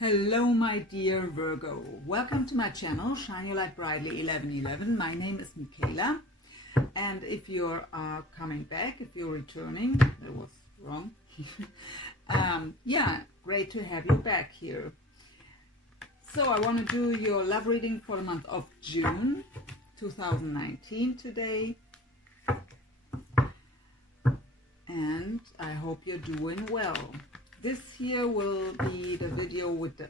Hello my dear Virgo, welcome to my channel Shine Your Light Brightly 1111. My name is Michaela, and if you're coming back, if you're returning, that was wrong. Yeah, great to have you back here. So I want to do your love reading for the month of June 2019 today, and I hope you're doing well. This here will be the video with the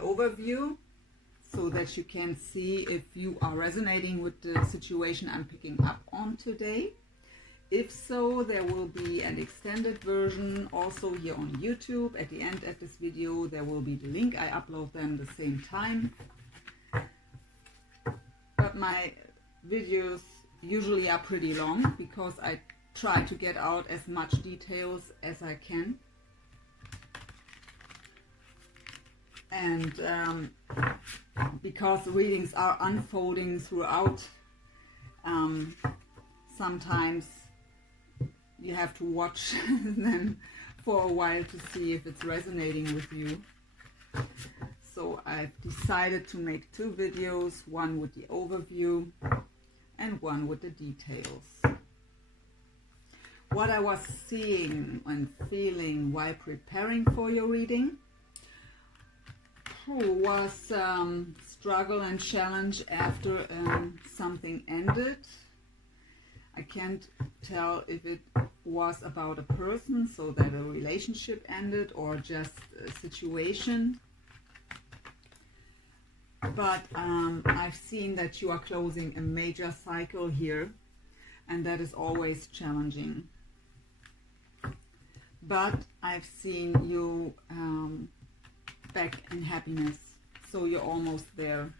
overview, so that you can see if you are resonating with the situation I'm picking up on today. If so, there will be an extended version also here on YouTube. At the end of this video, there will be the link. I upload them the same time. But my videos usually are pretty long because I try to get out as much details as I can. And because the readings are unfolding throughout, sometimes you have to watch them for a while to see if it's resonating with you. So I've decided to make two videos, one with the overview and one with the details. What I was seeing and feeling while preparing for your reading was struggle and challenge after something ended. I can't tell if it was about a person, so that a relationship ended, or just a situation. But I've seen that you are closing a major cycle here, and that is always challenging. But I've seen you back in happiness, so you're almost there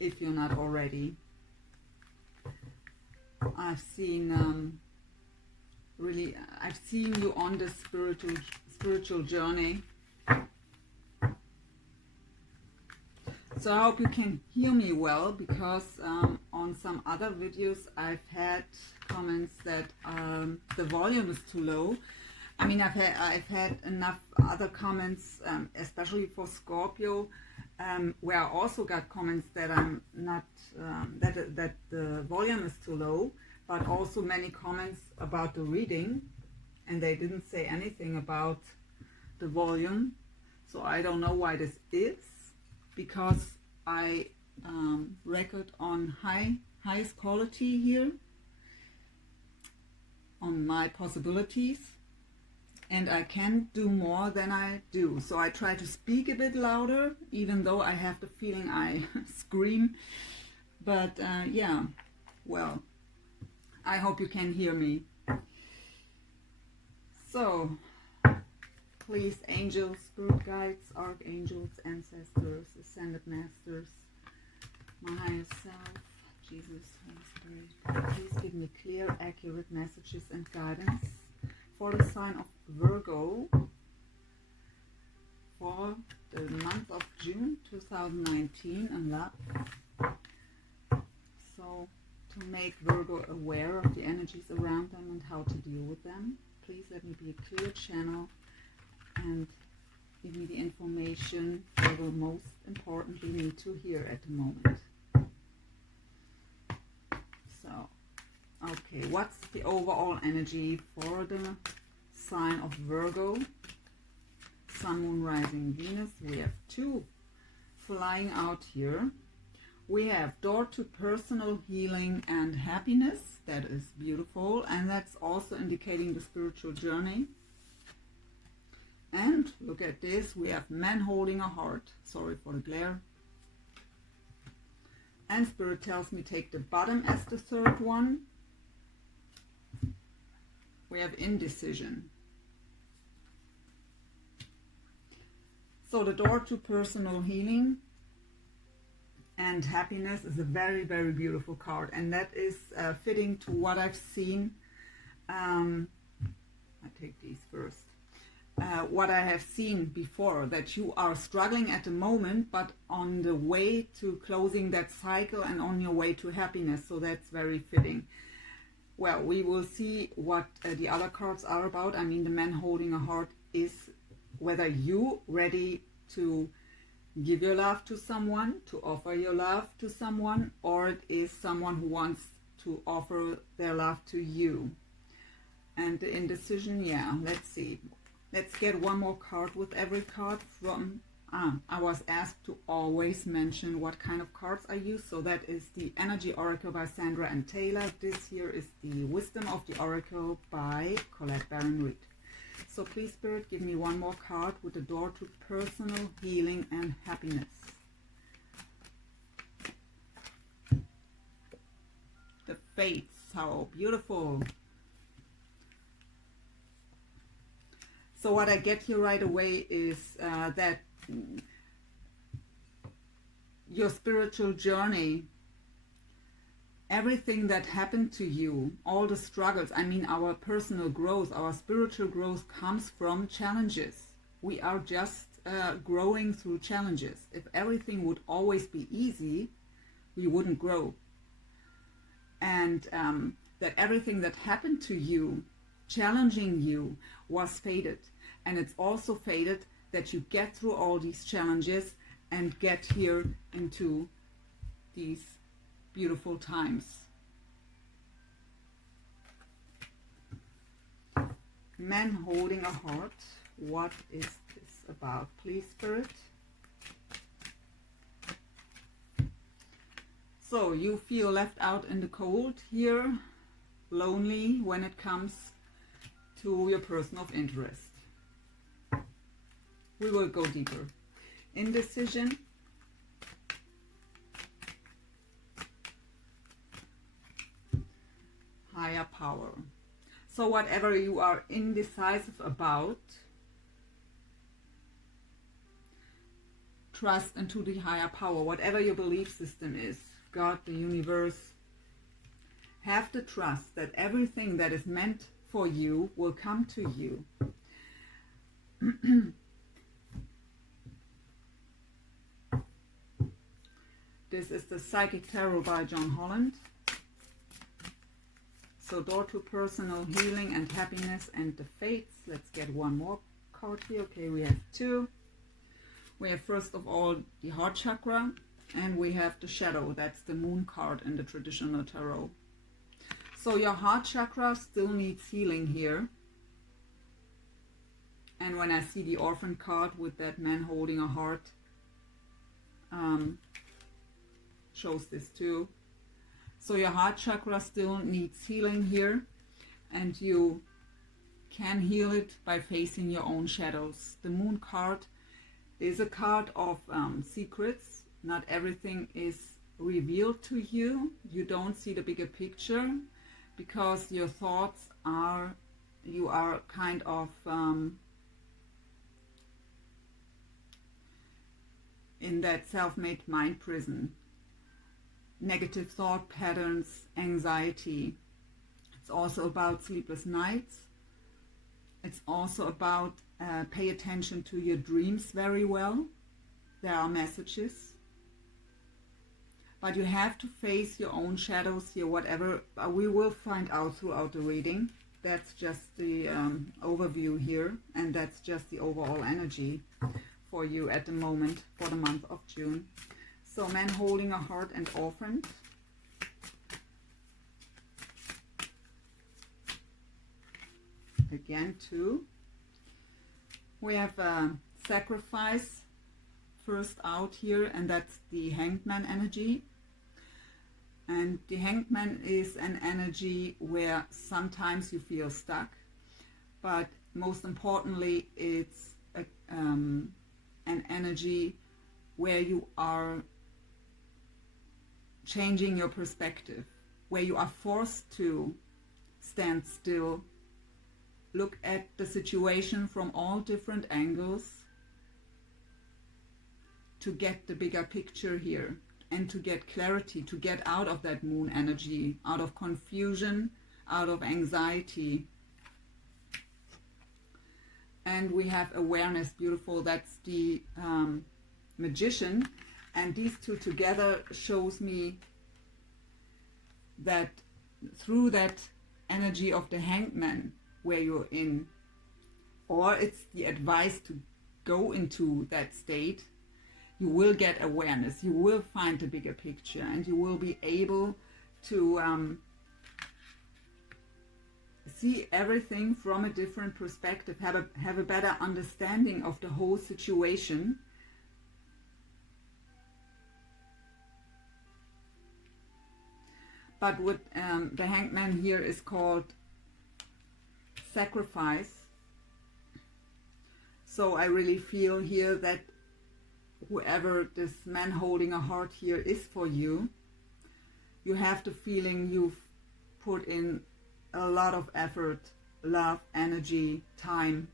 if you're not already. I've seen I've seen you on this spiritual journey. So I hope you can hear me well, because on some other videos I've had comments that the volume is too low. I mean, I've had enough other comments, especially for Scorpio, where I also got comments that I'm not that the volume is too low, but also many comments about the reading, and they didn't say anything about the volume. So I don't know why this is, because I record on highest quality here on my possibilities. And I can do more than I do. So I try to speak a bit louder, even though I have the feeling I scream. But yeah, well, I hope you can hear me. So, please, angels, spirit guides, archangels, ancestors, ascended masters, my higher self, Jesus, Holy Spirit, please give me clear, accurate messages and guidance for the sign of Virgo for the month of June 2019 and love. So to make Virgo aware of the energies around them and how to deal with them, please let me be a clear channel and give me the information they will most importantly need to hear at the moment. So, okay, what's the overall energy for the sign of Virgo? Sun, Moon, Rising, Venus. We have two flying out here. We have door to personal healing and happiness. That is beautiful, and that's also indicating the spiritual journey. And look at this, we have man holding a heart. Sorry for the glare. And Spirit tells me take the bottom as the third one. We have indecision. So the door to personal healing and happiness is a very, very beautiful card. And that is fitting to what I've seen. I take these first. What I have seen before, that you are struggling at the moment, but on the way to closing that cycle and on your way to happiness. So that's very fitting. Well, we will see what the other cards are about. I mean, the man holding a heart is whether you ready to give your love to someone, to offer your love to someone, or it is someone who wants to offer their love to you. And the indecision, yeah, let's see. Let's get one more card with every card from... I was asked to always mention what kind of cards I use. So that is the Energy Oracle by Sandra and Taylor. This here is the Wisdom of the Oracle by Colette Baron Reid. So please, Spirit, give me one more card with the door to personal healing and happiness. The Fates, how beautiful. So what I get here right away is that your spiritual journey, everything that happened to you, all the struggles, I mean our personal growth, our spiritual growth comes from challenges. We are just growing through challenges. If everything would always be easy, we wouldn't grow. And that everything that happened to you, challenging you, was fated. And it's also fated that you get through all these challenges and get here into these beautiful times. Man holding a heart. What is this about? Please, Spirit. So you feel left out in the cold here, lonely when it comes to your person of interest. We will go deeper. Indecision. Higher power. So whatever you are indecisive about, trust into the higher power. Whatever your belief system is, God, the universe, have the trust that everything that is meant for you will come to you. This is the Psychic Tarot by John Holland. So door to personal healing and happiness and the fates. Let's get one more card here. Okay, we have two. We have first of all the heart chakra, and we have the shadow. That's the moon card in the traditional tarot. So your heart chakra still needs healing here. And when I see the orphan card with that man holding a heart, shows this too. So your heart chakra still needs healing here, and you can heal it by facing your own shadows. The moon card is a card of secrets. Not everything is revealed to you. You don't see the bigger picture because your thoughts are, you are kind of in that self-made mind prison. Negative thought patterns, anxiety. It's also about sleepless nights. It's also about pay attention to your dreams very well. There are messages. But you have to face your own shadows here, whatever we will find out throughout the reading. That's just the overview here, and that's just the overall energy for you at the moment for the month of June. So man holding a heart and orphan. Again, two. We have a sacrifice first out here, and that's the Hanged Man energy. And the Hanged Man is an energy where sometimes you feel stuck, but most importantly, it's an energy where you are changing your perspective, where you are forced to stand still, look at the situation from all different angles to get the bigger picture here and to get clarity, to get out of that moon energy, out of confusion, out of anxiety. And we have awareness, beautiful, that's the Magician. And these two together shows me that through that energy of the Hanged Man where you're in, or it's the advice to go into that state, you will get awareness, you will find the bigger picture, and you will be able to see everything from a different perspective, have a better understanding of the whole situation. But what the Hangman here is called sacrifice. So I really feel here that whoever this man holding a heart here is for you, you have the feeling you've put in a lot of effort, love, energy, time.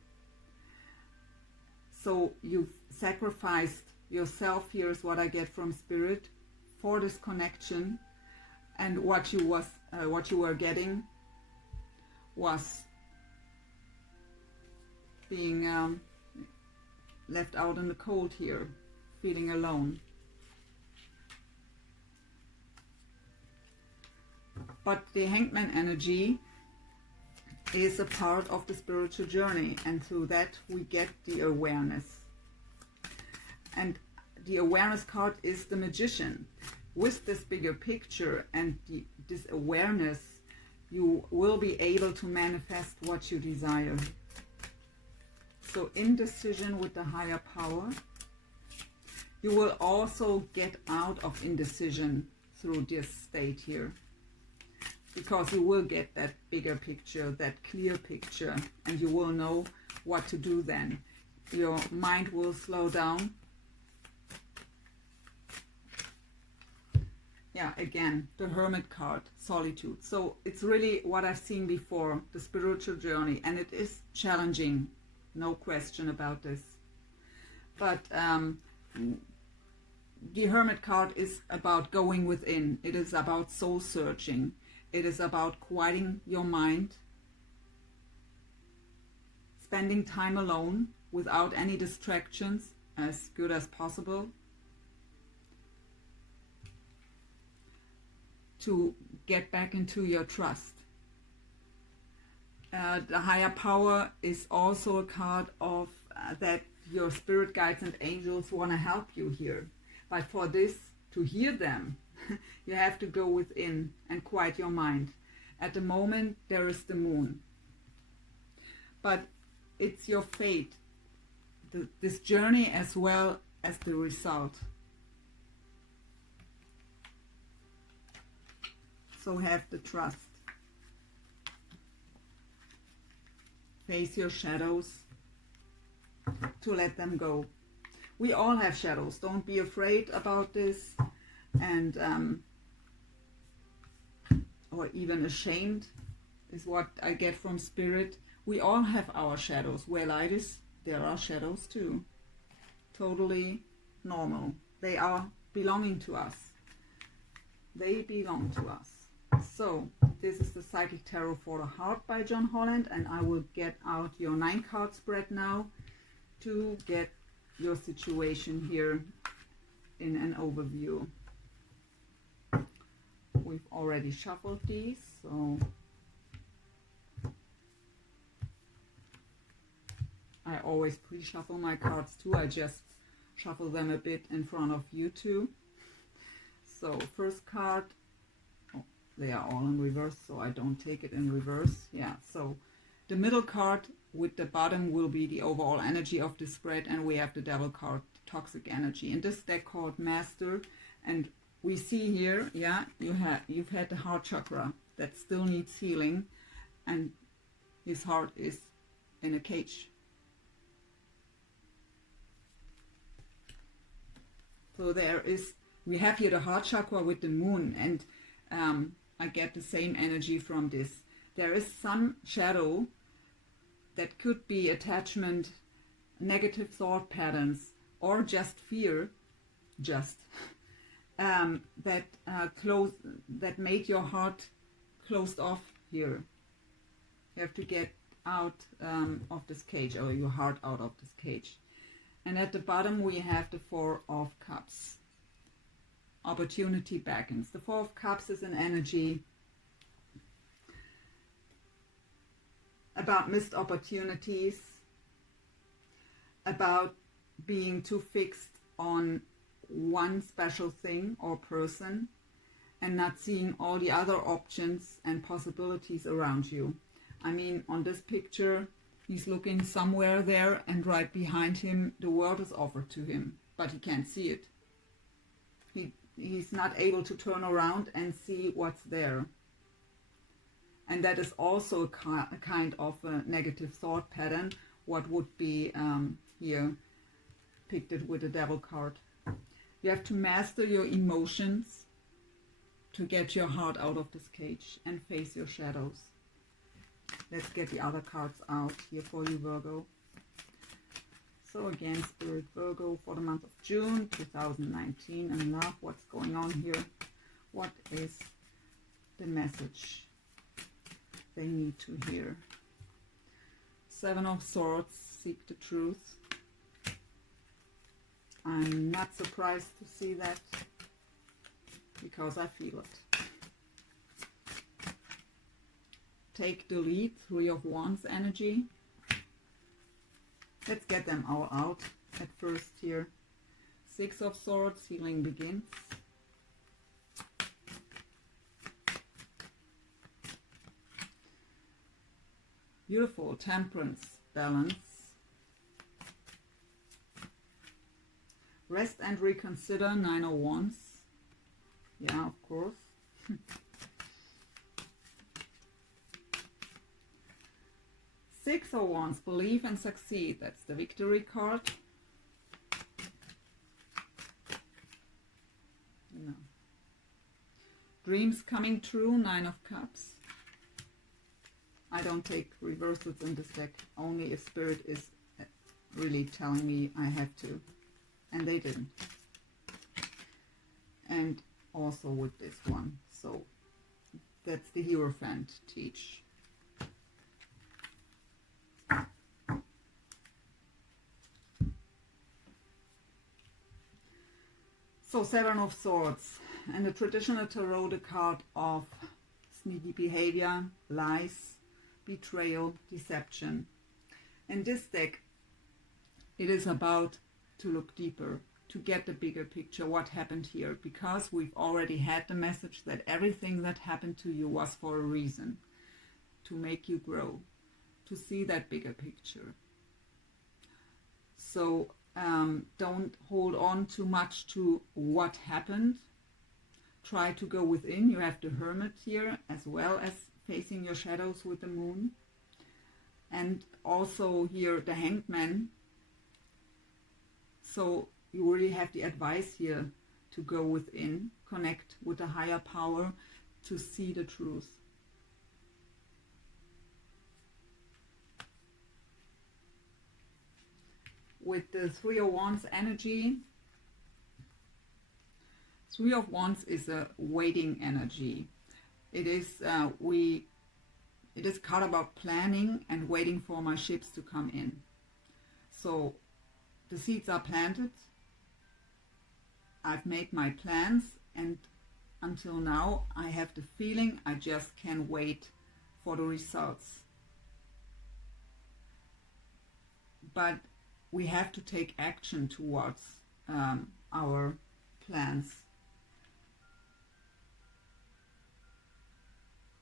So you've sacrificed yourself, here is what I get from Spirit, for this connection. And what you were getting was being left out in the cold here, feeling alone. But the Hangman energy is a part of the spiritual journey, and through that we get the awareness. And the awareness card is the Magician. With this bigger picture and this awareness, you will be able to manifest what you desire. So indecision with the higher power. You will also get out of indecision through this state here, because you will get that bigger picture, that clear picture, and you will know what to do then. Your mind will slow down. Yeah, again, the Hermit card, solitude. So it's really what I've seen before, the spiritual journey, and it is challenging, no question about this. But the Hermit card is about going within. It is about soul searching. It is about quieting your mind, spending time alone without any distractions, as good as possible, to get back into your trust. The higher power is also a card of that your spirit guides and angels want to help you here. But for this, to hear them, you have to go within and quiet your mind. At the moment, there is the moon. But it's your fate, this journey as well as the result. So have the trust. Face your shadows to let them go. We all have shadows. Don't be afraid about this, and or even ashamed is what I get from Spirit. We all have our shadows. Where light is, there are shadows too. Totally normal. They are belonging to us. They belong to us. So, this is the Psychic Tarot for the Heart by John Holland, and I will get out your 9-card spread now to get your situation here in an overview. We've already shuffled these, so I always pre-shuffle my cards too. I just shuffle them a bit in front of you two. So, first card. They are all in reverse, so I don't take it in reverse. Yeah, so the middle card with the bottom will be the overall energy of the spread, and we have the devil card, toxic energy. In this deck called Master, and we see here, yeah, you've had the heart chakra that still needs healing, and his heart is in a cage. So we have here the heart chakra with the moon, and I get the same energy from this. There is some shadow that could be attachment, negative thought patterns, or just fear, that made your heart closed off here. You have to get out of this cage, or your heart out of this cage. And at the bottom we have the 4 of Cups. Opportunity beckons. The 4 of Cups is an energy about missed opportunities, about being too fixed on one special thing or person and not seeing all the other options and possibilities around you. I mean, on this picture, he's looking somewhere there, and right behind him, the world is offered to him, but he can't see it. He's not able to turn around and see what's there. And that is also a kind of a negative thought pattern, what would be here depicted with the devil card. You have to master your emotions to get your heart out of this cage and face your shadows. Let's get the other cards out here for you, Virgo. So again, Spirit Virgo for the month of June 2019 and love. What's going on here? What is the message they need to hear? Seven of Swords, seek the truth. I'm not surprised to see that because I feel it. Take the lead, Three of Wands energy. Let's get them all out at first here. Six of Swords, healing begins. Beautiful, Temperance, balance. Rest and reconsider, Nine of Wands. Yeah, of course. Six of Wands, believe and succeed. That's the victory card. No. Dreams coming true, Nine of Cups. I don't take reversals in this deck, only if Spirit is really telling me I have to. And they didn't. And also with this one. So that's the Hierophant teach. So Seven of Swords, and the traditional tarot, the card of sneaky behavior, lies, betrayal, deception. In this deck, it is about to look deeper, to get the bigger picture, what happened here, because we've already had the message that everything that happened to you was for a reason, to make you grow, to see that bigger picture. So don't hold on too much to what happened. Try to go within. You have the Hermit here, as well as facing your shadows with the Moon. And also here the Hanged Man. So you really have the advice here to go within, connect with a higher power to see the truth. With the Three of Wands energy, Three of Wands is a waiting energy. It is it is card about planning and waiting for my ships to come in. So the seeds are planted. I've made my plans, and until now I have the feeling I just can't wait for the results. But we have to take action towards our plans.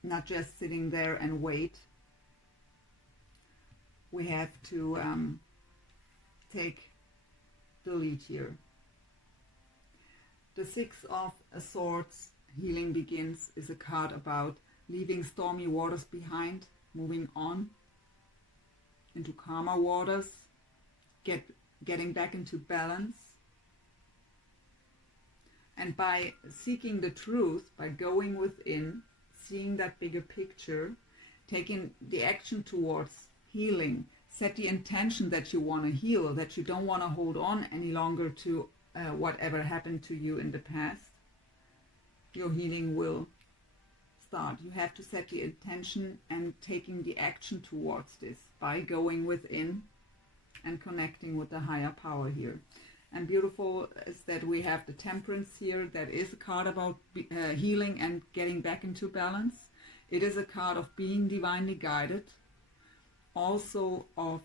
Not just sitting there and wait. We have to take the lead here. The Six of Swords, healing begins, is a card about leaving stormy waters behind, moving on into calmer waters, getting back into balance. And by seeking the truth, by going within, seeing that bigger picture, taking the action towards healing, set the intention that you want to heal, that you don't want to hold on any longer to whatever happened to you in the past, your healing will start. You have to set the intention and taking the action towards this by going within and connecting with the higher power here. And beautiful is that we have the Temperance here. That is a card about healing and getting back into balance. It is a card of being divinely guided, also of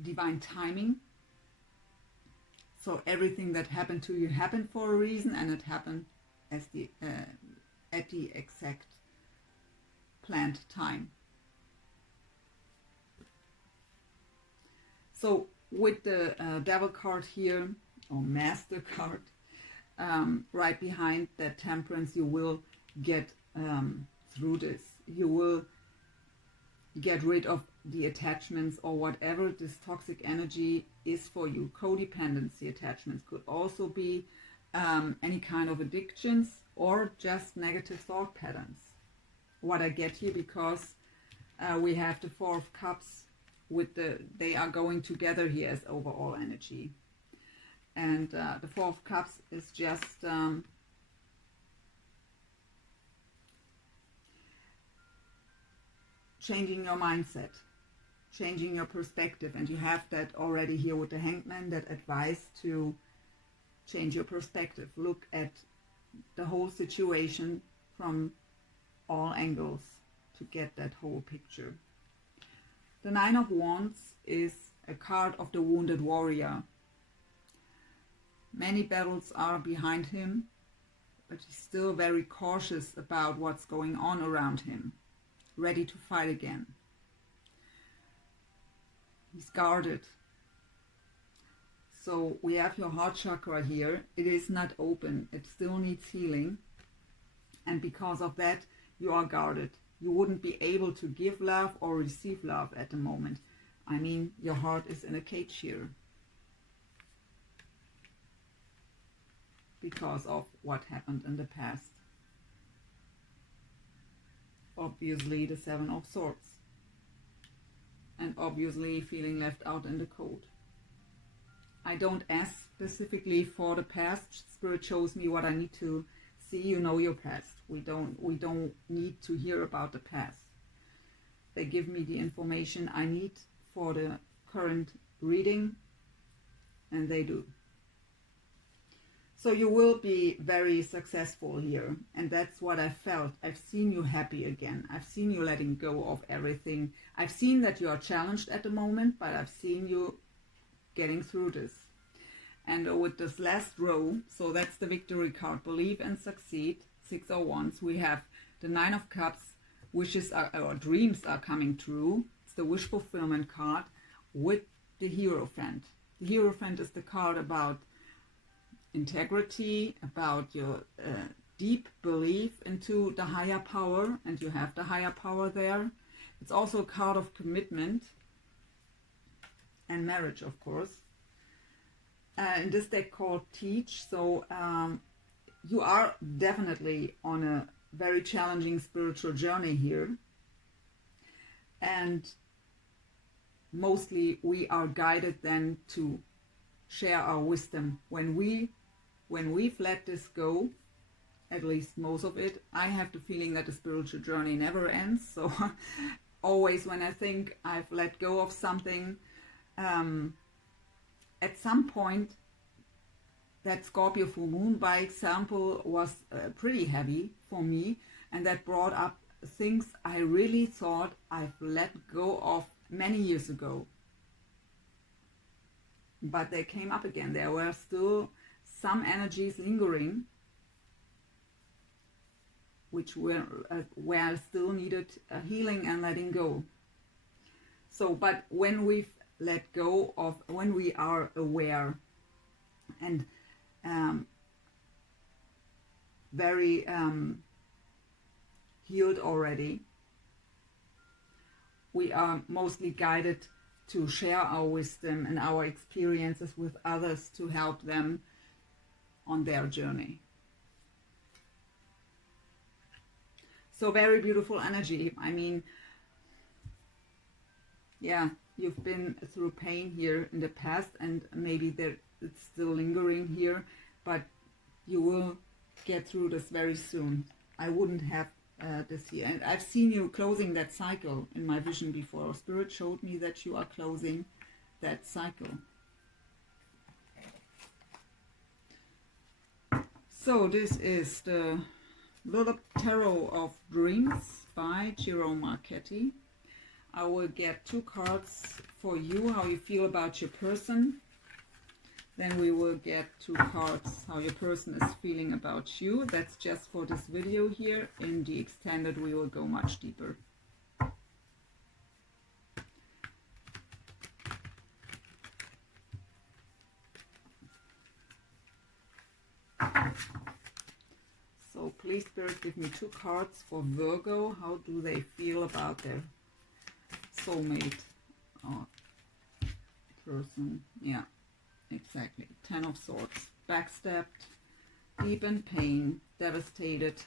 divine timing. So everything that happened to you happened for a reason, and it happened as at the exact planned time. So with the Devil card here, or Master card, right behind that Temperance, you will get through this. You will get rid of the attachments or whatever this toxic energy is for you. Codependency attachments could also be any kind of addictions or just negative thought patterns. What I get here, because we have the Four of Cups with they are going together here as overall energy. And the Four of Cups is just changing your mindset, changing your perspective. And you have that already here with the Hangman, that advice to change your perspective. Look at the whole situation from all angles to get that whole picture. The Nine of Wands is a card of the wounded warrior. Many battles are behind him, but he's still very cautious about what's going on around him, ready to fight again. He's guarded. So we have your heart chakra here. It is not open. It still needs healing. And because of that, you are guarded. You wouldn't be able to give love or receive love at the moment. I mean, your heart is in a cage here, because of what happened in the past. Obviously, the Seven of Swords. And obviously, feeling left out in the cold. I don't ask specifically for the past. Spirit shows me what I need to see. You know your past. We don't need to hear about the past. They give me the information I need for the current reading, and they do. So you will be very successful here, and that's what I felt. I've seen you happy again. I've seen you letting go of everything. I've seen that you are challenged at the moment, but I've seen you getting through this. And with this last row, so that's the victory card, believe and succeed, 6 of Wands. We have the Nine of Cups, wishes or dreams are coming true. It's the wish fulfillment card with the Hierophant. The Hierophant is the card about integrity, about your deep belief into the higher power, and you have the higher power there. It's also a card of commitment and marriage, of course. In this deck called Teach, so you are definitely on a very challenging spiritual journey here, and mostly we are guided then to share our wisdom. When we've let this go, at least most of it, I have the feeling that the spiritual journey never ends. So always when I think I've let go of something, at some point, that Scorpio full moon, by example, was pretty heavy for me, and that brought up things I really thought I've let go of many years ago. But they came up again. There were still some energies lingering, which were still needed healing and letting go. So, but when we've let go of, when we are aware and very healed already, we are mostly guided to share our wisdom and our experiences with others to help them on their journey. So very beautiful energy. I mean, yeah, you've been through pain here in the past, and maybe it's still lingering here, but you will get through this very soon. I wouldn't have this here. And I've seen you closing that cycle in my vision before. Spirit showed me that you are closing that cycle. So this is the Little Tarot of Dreams by Jerome Marchetti. I will get 2 cards for you, how you feel about your person. Then we will get 2 cards, how your person is feeling about you. That's just for this video here. In the extended, we will go much deeper. So please, Spirit, give me 2 cards for Virgo. How do they feel about their soulmate or person? Yeah, exactly. 10 of Swords. Backstabbed, deep in pain, devastated.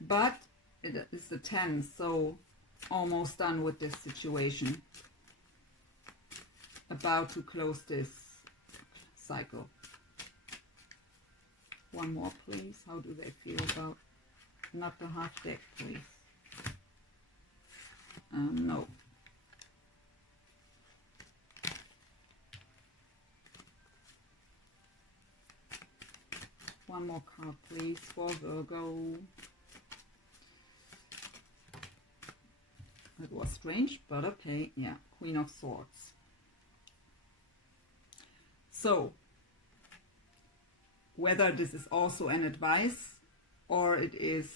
But it is the 10, so almost done with this situation. About to close this cycle. One more, please. How do they feel about, not the half deck, please. No. One more card, please, for Virgo. It was strange, but okay. Yeah, Queen of Swords. So, whether this is also an advice or it is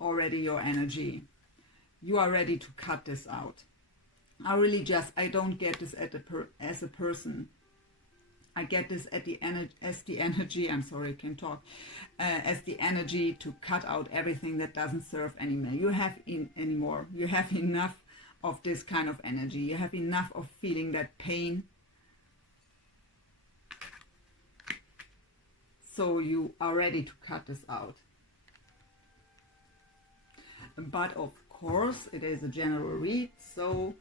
already your energy, you are ready to cut this out. I don't get this as a person. I get this as the energy, I'm sorry, I can't talk, as the energy to cut out everything that doesn't serve anymore. You have enough of this kind of energy. You have enough of feeling that pain. So you are ready to cut this out. But of course, it is a general read, so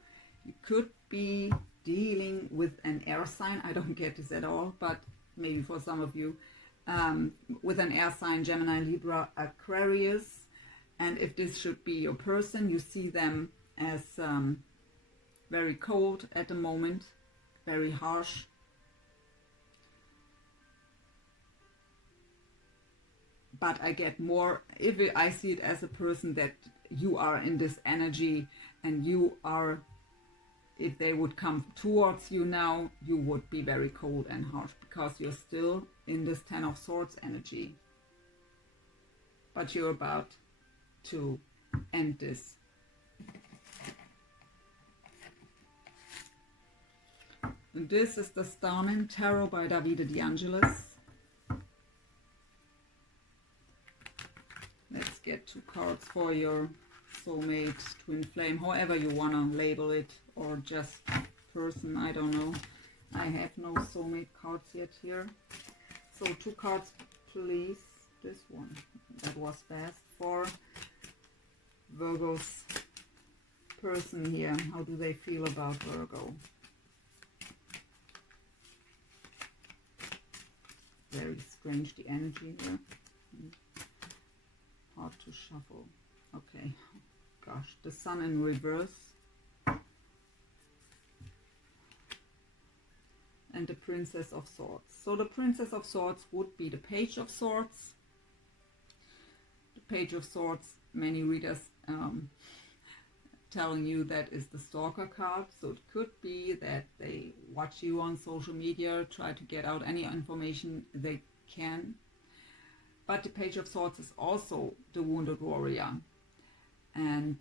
you could be dealing with an air sign. I don't get this at all, but maybe for some of you, with an air sign, Gemini, Libra, Aquarius. And if this should be your person, you see them as very cold at the moment, very harsh. But I get more, I see it as a person that you are in this energy, and you are, if they would come towards you now, you would be very cold and harsh because you're still in this 10 of Swords energy. But you're about to end this. And this is the Starman Tarot by Davide De Angelis. Let's get 2 cards for your soulmate, twin flame, however you want to label it, or just person, I don't know. I have no soulmate cards yet here. So 2 cards, please. This one, that was fast, for Virgo's person here. How do they feel about Virgo? Very strange, the energy here. Hard to shuffle. Okay, gosh, the Sun in reverse. And the Princess of Swords. So the Princess of Swords would be the Page of Swords. The Page of Swords, many readers telling you that is the Stalker card. So it could be that they watch you on social media, try to get out any information they can. But the Page of Swords is also the wounded warrior. And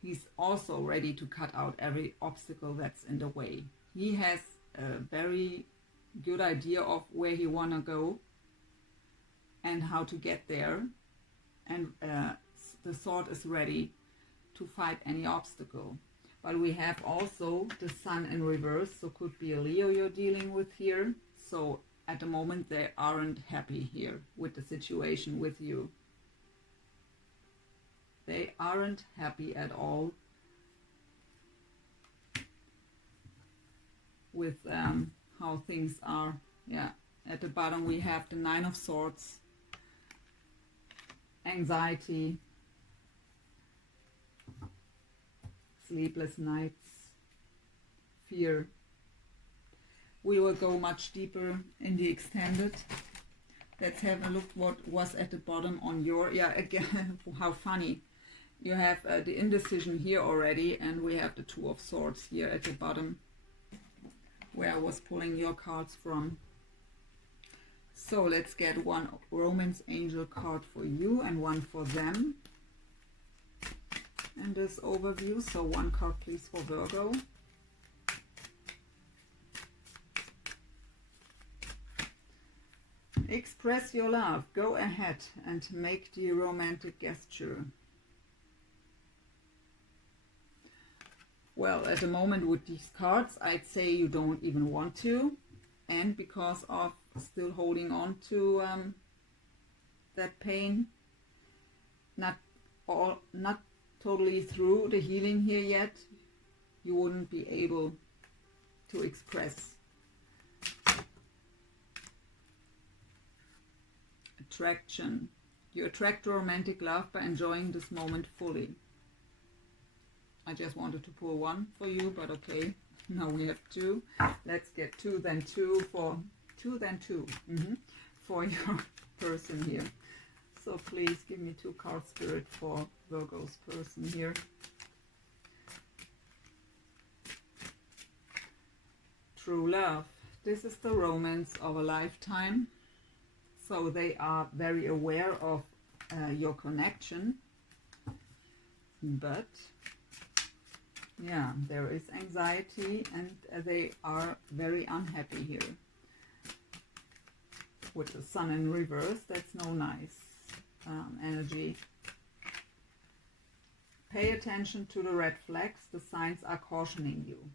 he's also ready to cut out every obstacle that's in the way. He has a very good idea of where he want to go and how to get there. And the sword is ready to fight any obstacle. But we have also the Sun in reverse, so could be a Leo you're dealing with here. So at the moment they aren't happy here with the situation with you. They aren't happy at all with how things are. Yeah, at the bottom we have the 9 of Swords, anxiety, sleepless nights, fear. We will go much deeper in the extended. Let's have a look what was at the bottom on your, yeah, again, how funny. You have the indecision here already, and we have the Two of Swords here at the bottom, where I was pulling your cards from. So let's get one romance angel card for you and one for them in this overview. So one card please for Virgo. Express your love. Go ahead and make the romantic gesture. Well, at the moment with these cards, I'd say you don't even want to. And because of still holding on to that pain, not totally through the healing here yet, you wouldn't be able to express. Attraction. You attract romantic love by enjoying this moment fully. I just wanted to pull one for you, but okay. Now we have two. Let's get two, then two for two, then two for your person here. So please give me two card spirit for Virgo's person here. True love. This is the romance of a lifetime. So they are very aware of your connection, but yeah, there is anxiety and they are very unhappy here. With the sun in reverse, that's no nice energy. Pay attention to the red flags. The signs are cautioning you.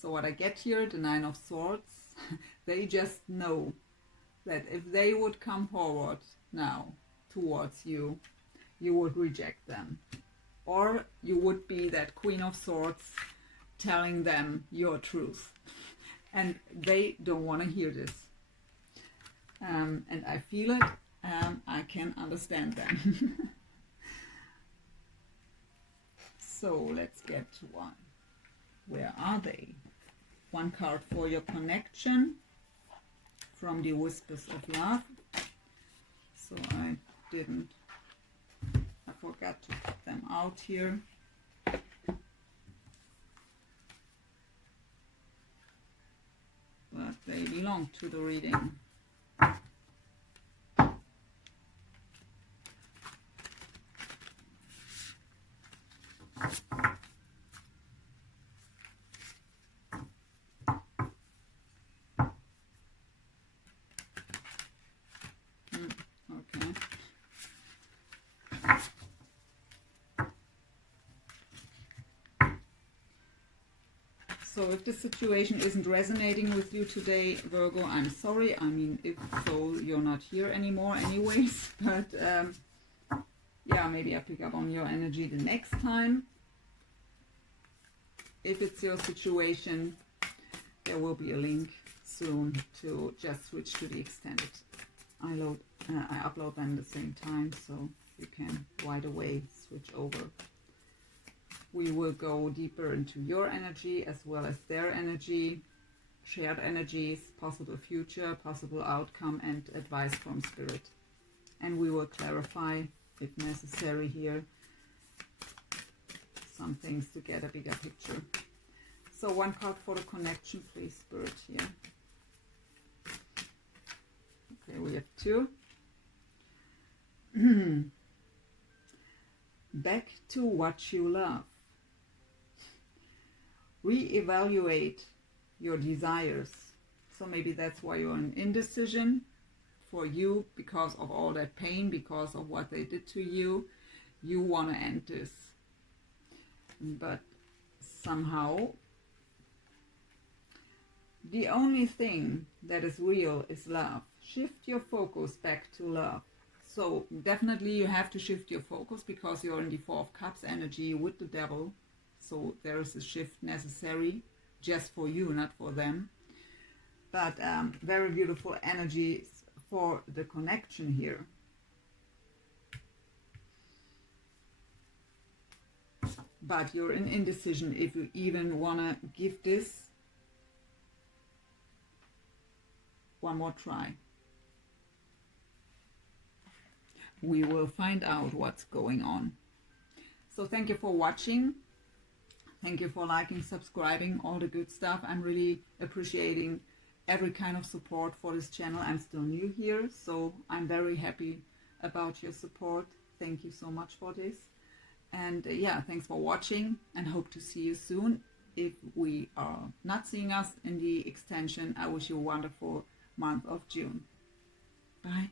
So what I get here, the Nine of Swords, they just know that if they would come forward now towards you, you would reject them. Or you would be that Queen of Swords telling them your truth. And they don't want to hear this. And I feel it. I can understand them. So let's get to one. Where are they? One card for your connection from the Whispers of Love. So I forgot to put them out here. But they belong to the reading. So if the situation isn't resonating with you today, Virgo, I'm sorry. I mean, if so, you're not here anymore anyways. But yeah, maybe I pick up on your energy the next time. If it's your situation, there will be a link soon to just switch to the extended. I upload them at the same time, so you can right away switch over. We will go deeper into your energy as well as their energy, shared energies, possible future, possible outcome, and advice from Spirit. And we will clarify, if necessary here, some things to get a bigger picture. So one card for the connection, please, Spirit, here. Okay, we have two. Back to what you love. Reevaluate your desires. So maybe that's why you're in indecision. For you, because of all that pain, because of what they did to you, you want to end this. But somehow, the only thing that is real is love. Shift your focus back to love. So definitely you have to shift your focus because you're in the Four of Cups energy with the Devil. So there is a shift necessary just for you, not for them. But very beautiful energies for the connection here. But you're in indecision if you even want to give this one more try. We will find out what's going on. So thank you for watching. Thank you for liking, subscribing, all the good stuff. I'm really appreciating every kind of support for this channel. I'm still new here, so I'm very happy about your support. Thank you so much for this. And yeah, thanks for watching, and hope to see you soon. If we are not seeing us in the extension, I wish you a wonderful month of June. Bye.